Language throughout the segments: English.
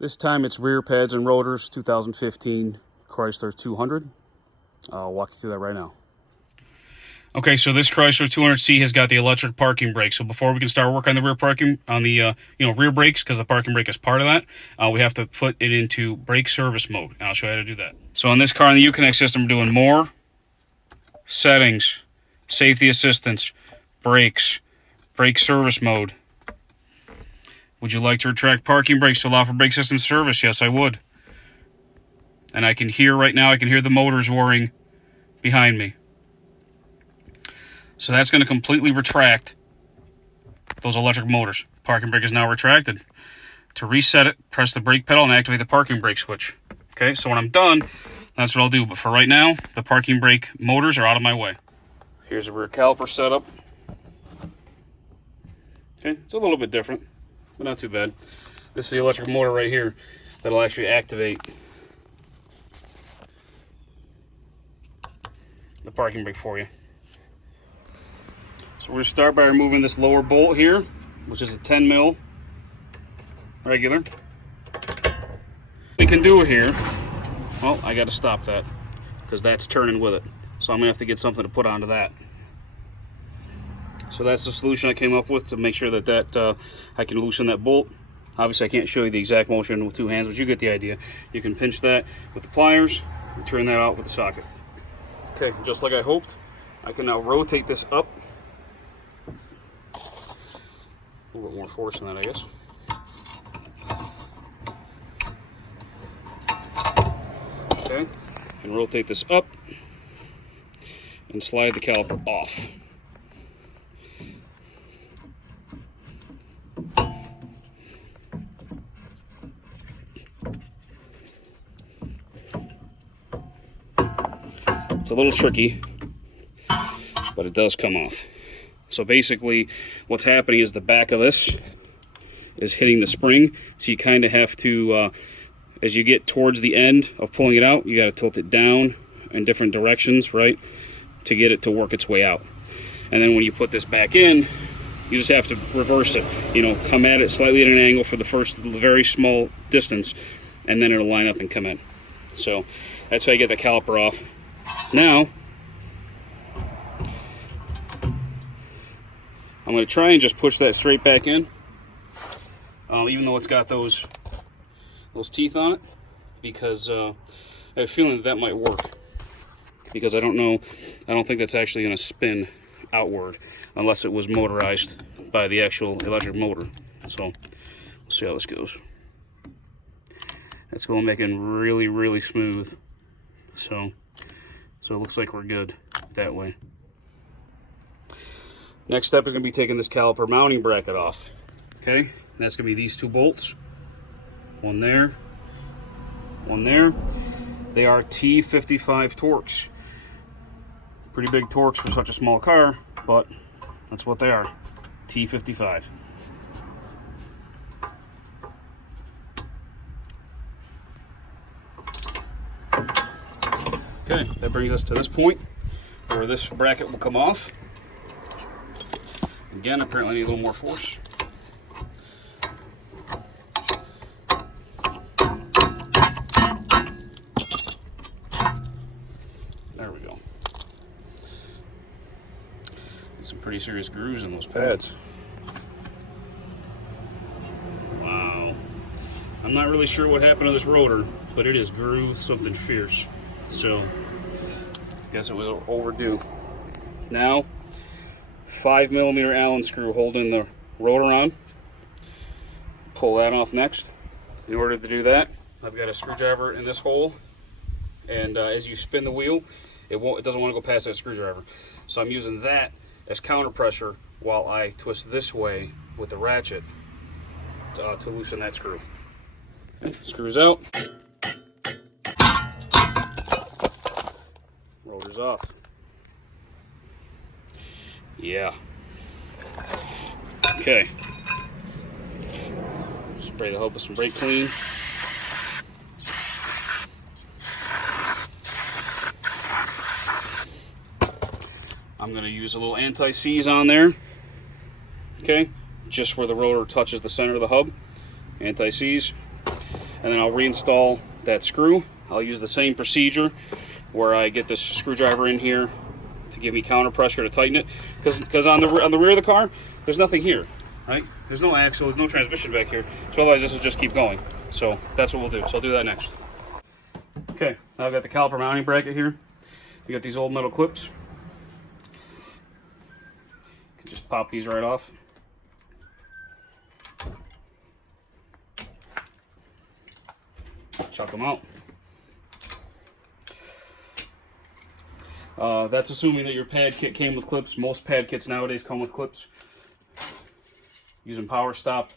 This time it's rear pads and rotors, 2015 Chrysler 200. I'll walk you through that right now. Okay, so this Chrysler 200C has got the electric parking brake. So before we can start work on the rear parking, on the rear brakes, because the parking brake is part of that, we have to put it into brake service mode. And I'll show you how to do that. So on this car in the Uconnect system, we're doing more, settings, safety assistance, brakes, brake service mode. Would you like to retract parking brakes to allow for brake system service? Yes, I would. And I can hear right now, I can hear the motors whirring behind me. So that's going to completely retract those electric motors. Parking brake is now retracted. To reset it, press the brake pedal and activate the parking brake switch. Okay, so when I'm done, that's what I'll do. But for right now, the parking brake motors are out of my way. Here's the rear caliper setup. Okay, it's a little bit different, but not too bad. This is the electric motor right here that'll actually activate the parking brake for you. So we're going to start by removing this lower bolt here, which is a 10 mil regular. We can do it here. Well, I got to stop that because that's turning with it. So I'm going to have to get something to put onto that. So that's the solution I came up with to make sure that I can loosen that bolt. Obviously, I can't show you the exact motion with two hands, but you get the idea. You can pinch that with the pliers and turn that out with the socket. Okay, just like I hoped, I can now rotate this up. A little bit more force than that, I guess. Okay, and rotate this up and slide the caliper off. It's a little tricky, but it does come off. So basically, what's happening is the back of this is hitting the spring, so you kind of have to, as you get towards the end of pulling it out, you got to tilt it down in different directions, right, to get it to work its way out. And then when you put this back in, you just have to reverse it. You know, come at it slightly at an angle for the first very small distance, and then it'll line up and come in. So that's how you get the caliper off. Now, I'm going to try and just push that straight back in, even though it's got those teeth on it, because I have a feeling that might work. Because I don't think that's actually going to spin outward unless it was motorized by the actual electric motor. So we'll see how this goes. That's going to make it really, really smooth. So it looks like we're good that way. Next step is going to be taking this caliper mounting bracket off. Okay, and that's going to be these two bolts. One there, one there. They are T55 Torx. Pretty big torques for such a small car, but that's what they are. T55. Okay, that brings us to this point where this bracket will come off. Again, apparently I need a little more force. There we go. Some pretty serious grooves in those pads. Wow. I'm not really sure what happened to this rotor, but it is grooved something fierce. So, I guess it was overdue. Now, 5mm Allen screw holding the rotor on. Pull that off next. In order to do that, I've got a screwdriver in this hole, and as you spin the wheel, it doesn't want to go past that screwdriver. So I'm using that as counter pressure while I twist this way with the ratchet to loosen that screw. Okay, screws out. Rotor's off. Yeah. Okay. Spray the hub with some brake clean. I'm going to use a little anti-seize on there. Okay, just where the rotor touches the center of the hub. Anti-seize. and then I'll reinstall that screw. I'll use the same procedure where I get this screwdriver in here to give me counter pressure to tighten it, because on the rear of the car, there's nothing here, right? There's no axle, there's no transmission back here, so otherwise this will just keep going. So that's what we'll do. So I'll do that next. Okay, now I've got the caliper mounting bracket here. You got these old metal clips. You can just pop these right off. Chuck them out. That's assuming that your pad kit came with clips. Most pad kits nowadays come with clips. Using Power Stop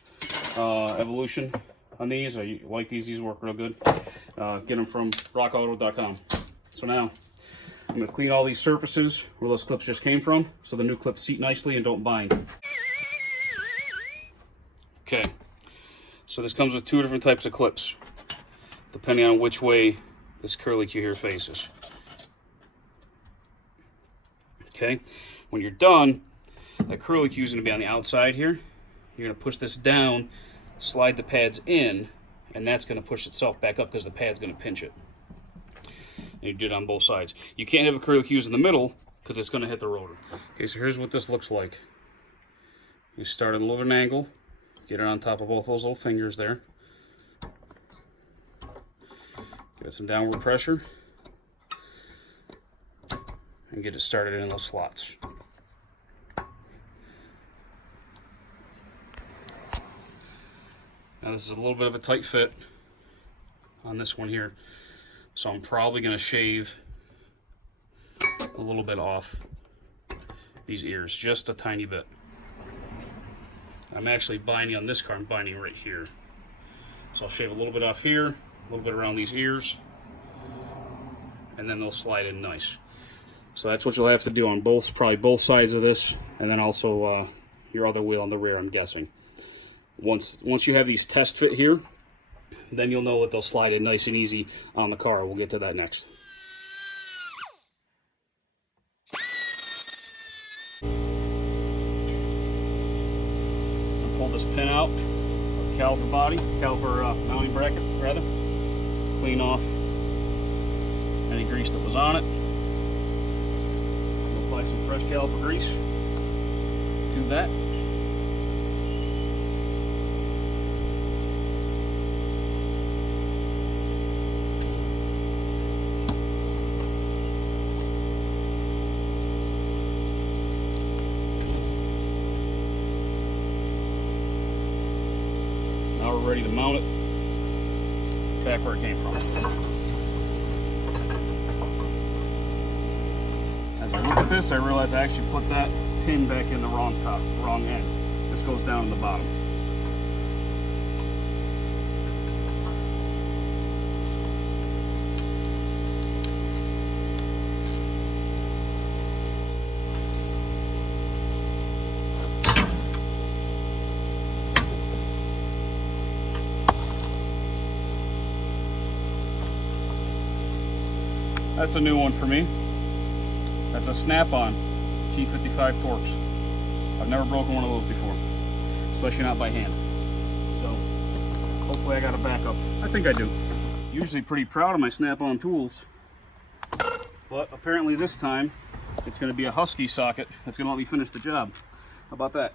Evolution on these. I like these work real good. Get them from rockauto.com. So now I'm going to clean all these surfaces where those clips just came from, so the new clips seat nicely and don't bind. Okay, so this comes with two different types of clips, depending on which way this curlicue here faces. Okay, when you're done, that curlicue is going to be on the outside here. You're going to push this down, slide the pads in, and that's going to push itself back up because the pad's going to pinch it. And you do it on both sides. You can't have the curlicues in the middle because it's going to hit the rotor. Okay, so here's what this looks like. You start at a little bit of an angle, get it on top of both those little fingers there. Give it some downward pressure, and get it started in those slots. Now this is a little bit of a tight fit on this one here, so I'm probably going to shave a little bit off these ears, just a tiny bit. I'm actually binding on this car, I'm binding right here. So I'll shave a little bit off here, a little bit around these ears, and then they'll slide in nice. So that's what you'll have to do on probably both sides of this, and then also your other wheel on the rear, I'm guessing. Once you have these test fit here, then you'll know that they'll slide in nice and easy on the car. We'll get to that next. I'll pull this pin out of the caliper mounting bracket rather. Clean off any grease that was on it. We'll apply some fresh caliper grease to that. Now we're ready to mount it back where it came from. As I look at this, I realize I actually put that pin back in the wrong end. This goes down in the bottom. That's a new one for me. That's a snap-on T55 Torx. I've never broken one of those before, especially not by hand. So hopefully I got a backup. I think I do. Usually pretty proud of my snap-on tools, but apparently this time it's going to be a Husky socket that's going to let me finish the job. How about that?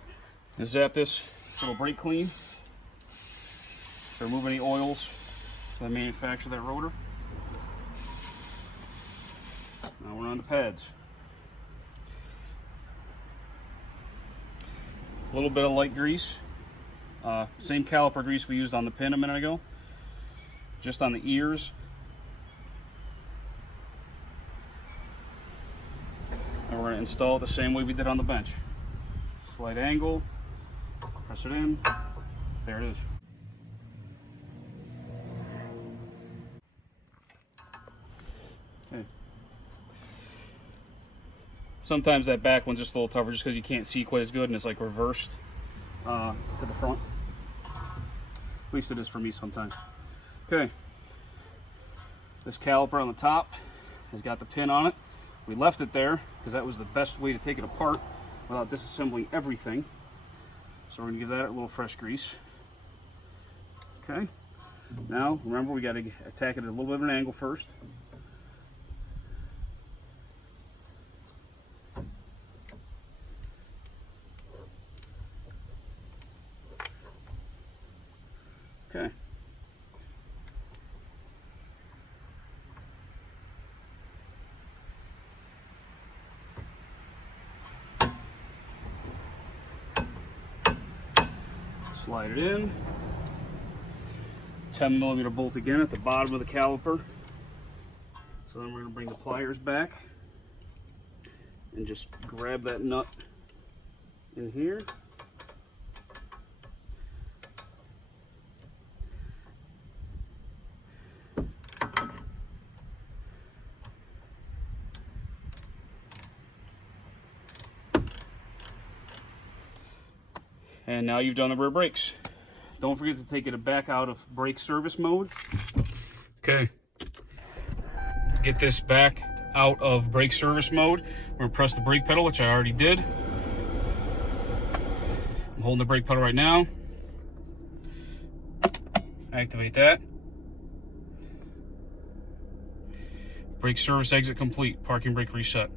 Just zap this little brake clean to remove any oils that manufacture that rotor. Now we're on the pads. A little bit of light grease. Same caliper grease we used on the pin a minute ago. Just on the ears. And we're going to install it the same way we did on the bench. Slight angle. Press it in. There it is. Okay. Sometimes that back one's just a little tougher just because you can't see quite as good and it's like reversed to the front. At least it is for me sometimes. Okay. This caliper on the top has got the pin on it. We left it there because that was the best way to take it apart without disassembling everything. So we're going to give that a little fresh grease. Okay. Now, remember, we got to attack it at a little bit of an angle first. Okay. Slide it in. 10mm bolt again at the bottom of the caliper. So then we're going to bring the pliers back and just grab that nut in here. And now you've done the rear brakes. Don't forget to take it back out of brake service mode. Okay. Get this back out of brake service mode. We're gonna press the brake pedal, which I already did. I'm holding the brake pedal right now. Activate that. Brake service exit complete. Parking brake reset.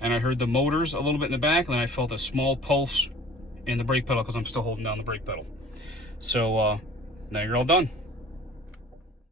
And I heard the motors a little bit in the back, and then I felt a small pulse in the brake pedal because I'm still holding down the brake pedal. So now you're all done.